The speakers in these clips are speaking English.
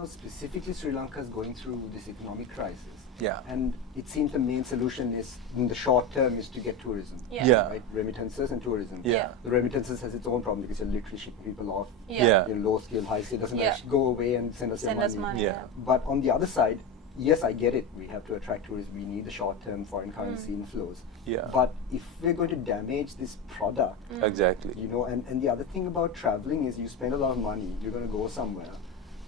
now specifically Sri Lanka is going through this economic crisis. Yeah. And it seems the main solution is, in the short term, is to get tourism. Yeah. Yeah. Right? Remittances and tourism. Yeah. The remittances has its own problem because you're literally shipping people off. Yeah. Low skill, high skill, doesn't actually go away and send us your money. Yeah. But on the other side, yes, I get it. We have to attract tourists. We need the short-term foreign currency inflows. Yeah. But if we're going to damage this product, Exactly. and the other thing about traveling is you spend a lot of money. You're going to go somewhere.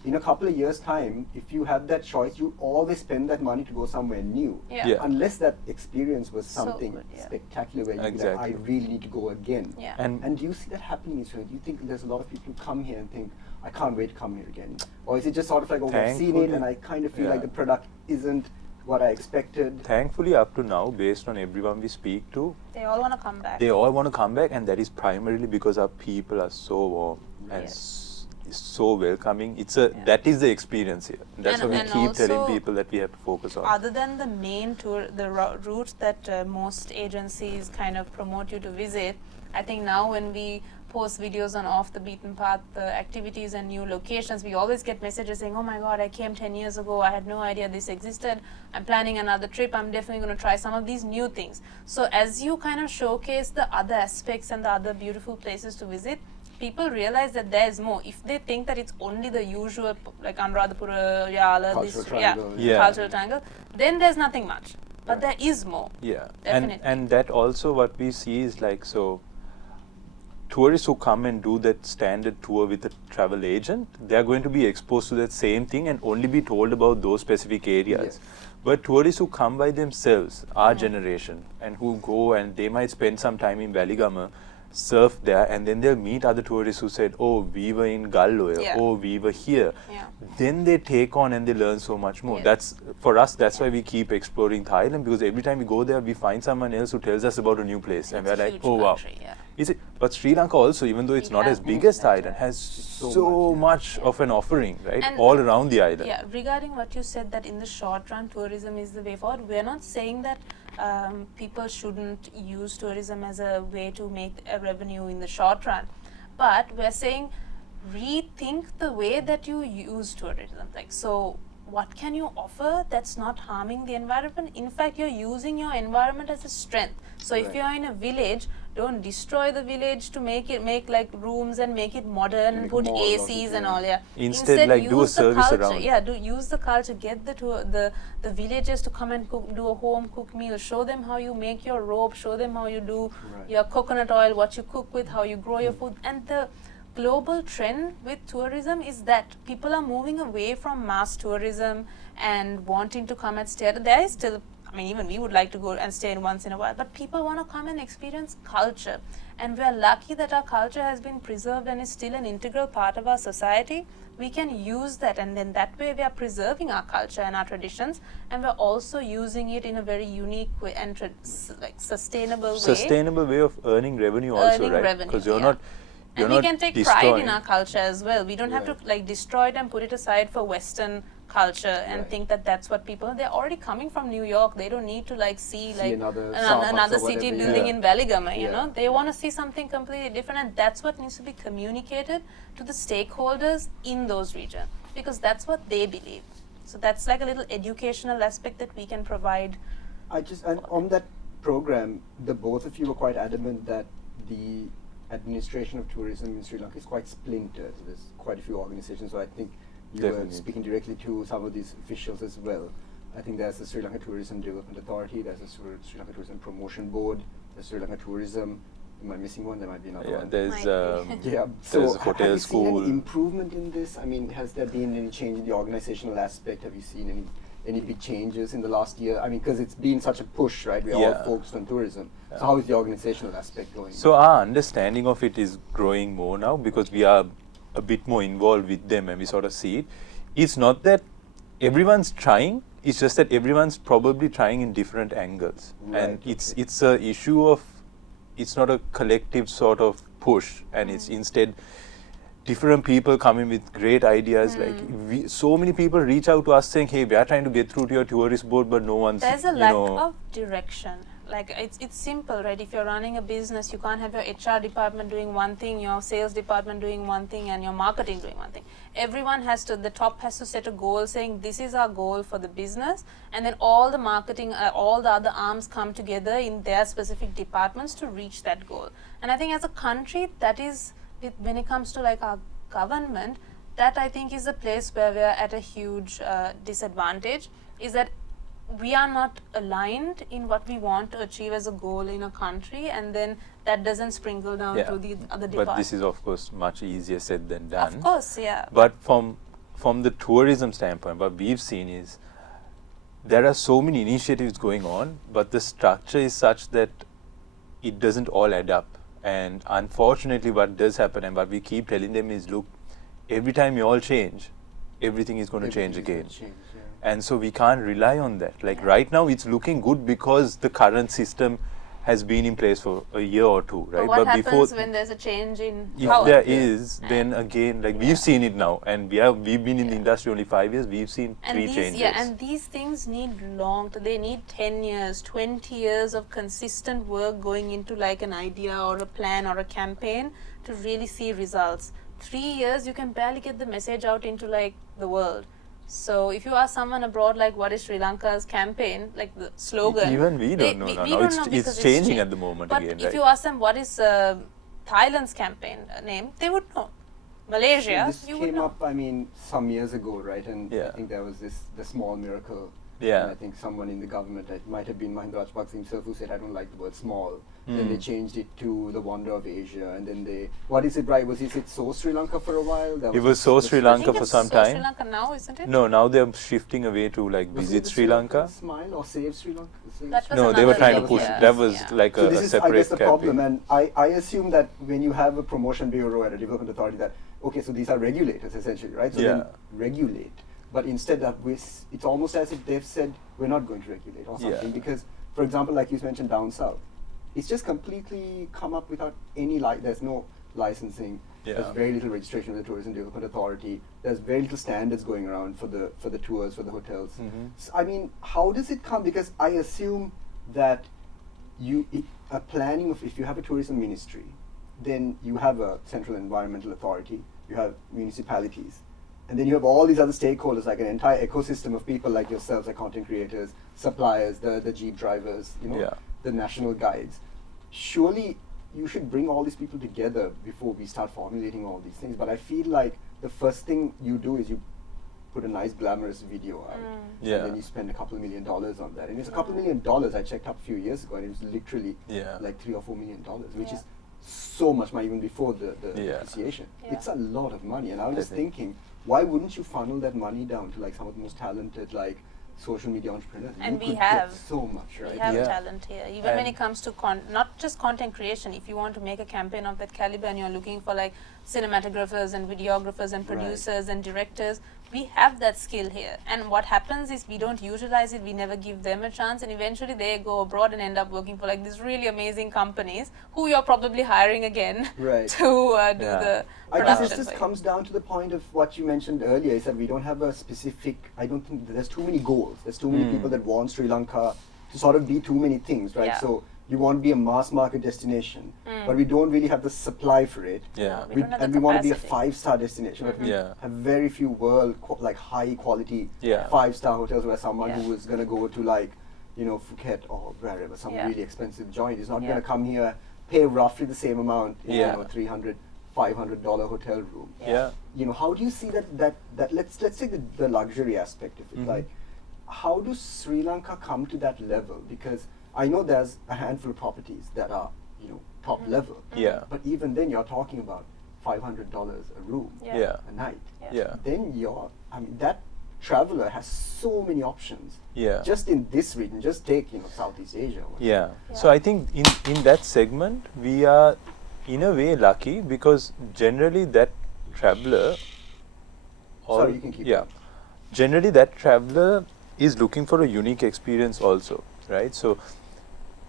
In a couple of years' time, if you have that choice, you always spend that money to go somewhere new. Yeah. Yeah. Unless that experience was So something good, yeah. spectacular where you like, Exactly. I really need to go again. Yeah. And do you see that happening in Israel? Do you think there's a lot of people who come here and think, I can't wait to come here again? Or is it just sort of like, oh, I've seen it Thankfully, and I kind of feel like yeah. the product isn't what I expected? Thankfully, up to now, based on everyone we speak to, They all want to come back. they all want to come back, and that is primarily because our people are so warm and Yes. so welcoming. That is the experience here. That's And- why we and keep telling also, people that we have to focus on. Other than the main tour, the routes that most agencies kind of promote you to visit, I think now when we post videos on off the beaten path activities and new locations, we always get messages saying, oh my god, I came 10 years ago, I had no idea this existed, I'm planning another trip, I'm definitely going to try some of these new things. So as you kind of showcase the other aspects and the other beautiful places to visit, people realize that there is more. If they think that it's only the usual, like Anuradhapura, Yala, Cultural triangle. Yeah. cultural triangle, then there's nothing much. But there is more. Yeah, Definitely. and that also what we see is like, so tourists who come and do that standard tour with a travel agent, they are going to be exposed to that same thing and only be told about those specific areas. Yes. But tourists who come by themselves, our generation, and who go and they might spend some time in Valigama, surf there, and then they'll meet other tourists who said, oh, we were in Galloya, Yeah. oh, we were here. Yeah. Then they take on and they learn so much more. Yes. That's, for us, that's why we keep exploring Thailand, because every time we go there, we find someone else who tells us about a new place. And It's we're a like, huge oh, wow. country, yeah. Is it? But Sri Lanka also, even though it's We not have as big as movement, Thailand, yeah. has So so much, much of an offering, right? And- All around the island. Yeah, regarding what you said that in the short run tourism is the way forward, we're not saying that people shouldn't use tourism as a way to make a revenue in the short run, but we're saying rethink the way that you use tourism. Like, so what can you offer that's not harming the environment? In fact, you're using your environment as a strength. So if Right. you're in a village, don't destroy the village to make like rooms and make it modern and Make put a mall out of ACs it, and yeah. all. Yeah. Instead, like, do a use the service culture. around. Yeah, use the culture. Get the villagers to come and cook, do a home cooked meal. Show them how you make your rope. Show them how you do Right. your coconut oil, what you cook with, how you grow your food. And the global trend with tourism is that people are moving away from mass tourism and wanting to come and stay. There is still, I mean, even we would like to go and stay in once in a while, but people want to come and experience culture. And we are lucky that our culture has been preserved and is still an integral part of our society. We can use that, and then that way we are preserving our culture and our traditions, and we're also using it in a very unique way and like sustainable way. Sustainable way of earning revenue also, Earning right? revenue, Because you're yeah. not you're And we not can take destroying. pride in our culture as well. We don't have to Right. like destroy it and put it aside for Western culture and Right. think that that's what people. They're already coming from New York. They don't need to like see like another Starbucks another or city whatever, building yeah. in Valigama. You Yeah. know, they want to see something completely different, and that's what needs to be communicated to the stakeholders in those regions, because that's what they believe. So that's like a little educational aspect that we can provide. And on that program, the both of you were quite adamant that the administration of tourism in Sri Lanka is quite splintered. There's quite a few organizations, so I think you were Definitely. speaking directly to some of these officials as well. I think there's the Sri Lanka Tourism Development Authority, there's the Sri Lanka Tourism Promotion Board, there's Sri Lanka Tourism. Am I missing one? There might be another Yeah, one. there's Might be. Yeah, so there's have hotel you seen school. any improvement in this? I mean, has there been any change in the organizational aspect? Have you seen any big changes in the last year? I mean, because it's been such a push, right? We're Yeah. all focused on tourism. Yeah. So how is the organizational aspect going? So our understanding of it is growing more now because we are a bit more involved with them and we sort of see it. It's not that everyone's trying, it's just that everyone's probably trying in different angles. Right, And it's a issue of, it's not a collective sort of push, and it's instead different people coming with great ideas. Like so many people reach out to us saying, hey, we are trying to get through to your tourist board, but no one's, There's a lack of direction. like it's simple, right? If you're running a business, you can't have your HR department doing one thing, your sales department doing one thing, and your marketing doing one thing. Everyone has to, the top has to set a goal saying this is our goal for the business, and then all the marketing, all the other arms come together in their specific departments to reach that goal. And I think as a country, that is, when it comes to like our government, that I think is a place where we are at a huge disadvantage, is that we are not aligned in what we want to achieve as a goal in a country, and then that doesn't sprinkle down to the other departments. But this is of course much easier said than done. Of course, yeah. But from the tourism standpoint, what we've seen is there are so many initiatives going on, but the structure is such that it doesn't all add up. And unfortunately what does happen, and what we keep telling them is, look, every time you all change, everything is going to change again. And so we can't rely on that. Like right now it's looking good because the current system has been in place for a year or two, right? But what happens when there's a change in power? If there is, then again, like we've seen it now, and we've been in the industry only 5 years, we've seen three changes. Yeah, and these things need they need 10 years, 20 years of consistent work going into like an idea or a plan or a campaign to really see results. 3 years, you can barely get the message out into like the world. So if you ask someone abroad, like what is Sri Lanka's campaign, like the slogan, even we don't know now. It's changing at the moment but again. If you ask them what is Thailand's campaign name, they would know. Malaysia, this you would came know. up, I mean, some years ago, right? And I think there was the small miracle. Yeah. And I think someone in the government, it might have been Mahinda Rajapaksa himself, who said, I don't like the word small. Then they changed it to the wonder of Asia, and then they, what is it, right? Is it so Sri Lanka for a while? It was so Sri Lanka for some time. Sri Lanka now, isn't it? No, now they're shifting away to like visit Sri Lanka. Smile or save Sri Lanka? That was No, they were trying to another push. thing, That was like So a this is, I separate guess, the problem. campaign. And I assume that when you have a promotion bureau at a development authority, that, okay, so these are regulators essentially, right? So then regulate. But instead of it's almost as if they've said, we're not going to regulate or something. Because, for example, like you mentioned down south, it's just completely come up without any, there's no licensing. There's very little registration with the Tourism Development Authority. There's very little standards going around for the tours, for the hotels. So, I mean, how does it come? Because I assume that a planning of, if you have a tourism ministry, then you have a central environmental authority, you have municipalities, and then you have all these other stakeholders, like an entire ecosystem of people like yourselves, like content creators, suppliers, the Jeep drivers, the national guides. Surely you should bring all these people together before we start formulating all these things. But I feel like the first thing you do is you put a nice glamorous video out, and then you spend a couple of $1 million on that. And it's a couple of $1 million. I checked up a few years ago, and it was literally like $3 or $4 million, which is so much money even before the appreciation. It's a lot of money, and I was just thinking, why wouldn't you funnel that money down to like some of the most talented social media entrepreneurs? And you we could have get so much, right? We have talent here. Even when it comes to not just content creation, if you want to make a campaign of that caliber and you're looking for like cinematographers and videographers and producers and directors, we have that skill here. And what happens is we don't utilize it, we never give them a chance, and eventually they go abroad and end up working for like these really amazing companies who you're probably hiring again to do the I production. guess this comes down to the point of what you mentioned earlier, is that we don't have a specific, I don't think there's too many goals. There's too many people that want Sri Lanka to sort of be too many things, right? So you want to be a mass market destination, but we don't really have the supply for it. No, And we want to be a 5-star destination, but we have very few high quality 5-star hotels where someone who is going to go to Phuket or wherever, some really expensive joint is not going to come here, pay roughly the same amount in $300, $500 hotel room. How do you see that let's take the luxury aspect of it. Like, how does Sri Lanka come to that level? Because I know there's a handful of properties that are top level. But even then you're talking about $500 a room a night. Then that traveler has so many options. Just in this region, just take Southeast Asia. So I think in that segment we are in a way lucky, because generally that traveler Sorry, you can keep going. Generally that traveler is looking for a unique experience also, right? So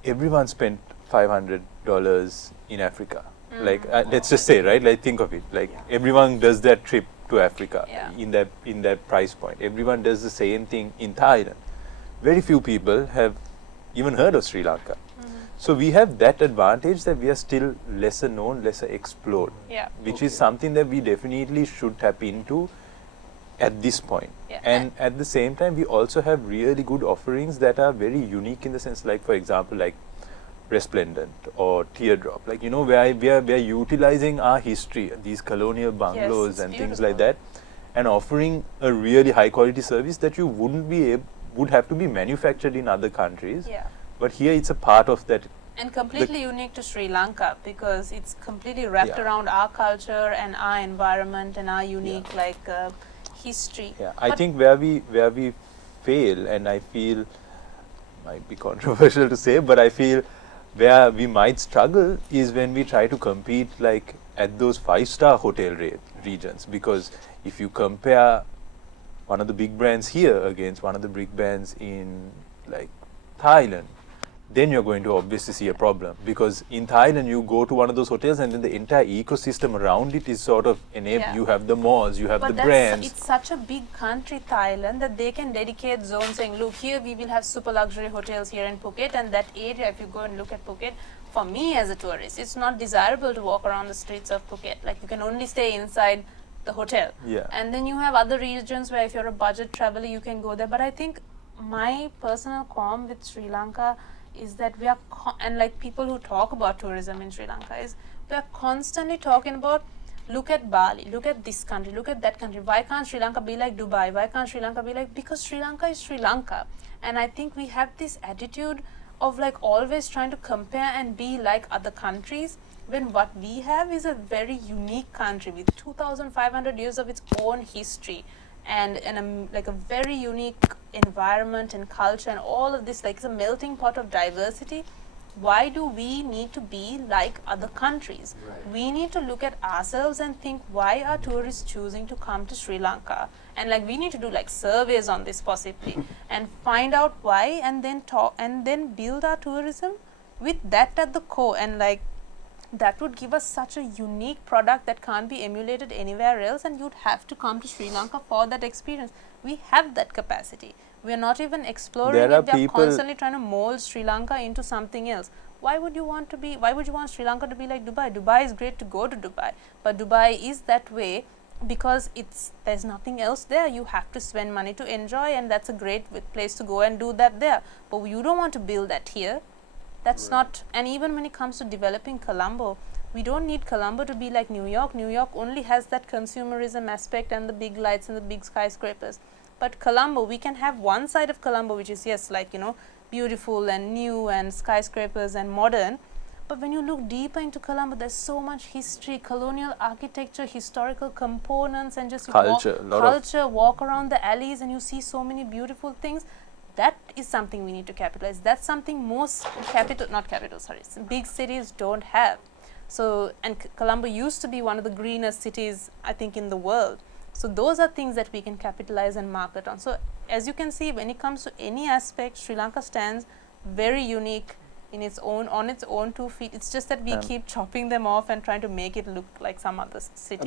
everyone spent $500 in Africa. Let's just say, right? Like, think of it. Like everyone does that trip to Africa in that price point. Everyone does the same thing in Thailand. Very few people have even heard of Sri Lanka. So we have that advantage that we are still lesser known, lesser explored, Yeah. which is something that we definitely should tap into at this point. Yeah. And at the same time, we also have really good offerings that are very unique in the sense, like for example, like Resplendent or Teardrop, like, you know, where we are utilizing our history, these colonial bungalows it's and things beautiful. like that, and offering a really high quality service that you would have to be manufactured in other countries. Yeah. But here it's a part of that. And completely unique to Sri Lanka because it's completely wrapped Yeah. around our culture and our environment and our unique history. Yeah, I But think where we fail, and I feel might be controversial to say, but I feel where we might struggle is when we try to compete like at those 5-star hotel regions, because if you compare one of the big brands here against one of the big brands in like Thailand, then you're going to obviously see a problem, because in Thailand you go to one of those hotels and then the entire ecosystem around it is sort of enabled. Yeah. You have the malls, you have But the brands. it's such a big country, Thailand, that they can dedicate zones saying, look, here we will have super luxury hotels here in Phuket, and that area, if you go and look at Phuket, for me as a tourist, it's not desirable to walk around the streets of Phuket. Like, you can only stay inside the hotel. Yeah. And then you have other regions where if you're a budget traveler, you can go there. But I think my personal qualm with Sri Lanka is that we are, and like people who talk about tourism in Sri Lanka, is we are constantly talking about, look at Bali, look at this country, look at that country. Why can't Sri Lanka be like Dubai? Why can't Sri Lanka be like, because Sri Lanka is Sri Lanka. And I think we have this attitude of like always trying to compare and be like other countries, when what we have is a very unique country with 2,500 years of its own history and like a very unique environment and culture and all of this, like it's a melting pot of diversity. Why do we need to be like other countries? Right. We need to look at ourselves and think, why are tourists choosing to come to Sri Lanka? And like we need to do like surveys on this possibly and find out why, and then talk and then build our tourism with that at the core. And like that would give us such a unique product that can't be emulated anywhere else, and you'd have to come to Sri Lanka for that experience. We have that capacity. We are not even exploring There it. are We are people constantly trying to mold Sri Lanka into something else. Why would you want Sri Lanka to be like Dubai? Dubai is great to go to Dubai, but Dubai is that way because there's nothing else there. You have to spend money to enjoy, and that's a great place to go and do that there. But you don't want to build that here. That's not, and even when it comes to developing Colombo, we don't need Colombo to be like New York. New York only has that consumerism aspect and the big lights and the big skyscrapers. But Colombo, we can have one side of Colombo which is, yes, like, you know, beautiful and new and skyscrapers and modern. But when you look deeper into Colombo, there's so much history, colonial architecture, historical components, and just walk around the alleys and you see so many beautiful things. That is something we need to capitalize. That's something most big cities don't have. So, and Colombo used to be one of the greenest cities, I think, in the world. So those are things that we can capitalize and market on. So as you can see, when it comes to any aspect, Sri Lanka stands very unique in its own, on its own 2 feet. It's just that we keep chopping them off and trying to make it look like some other city.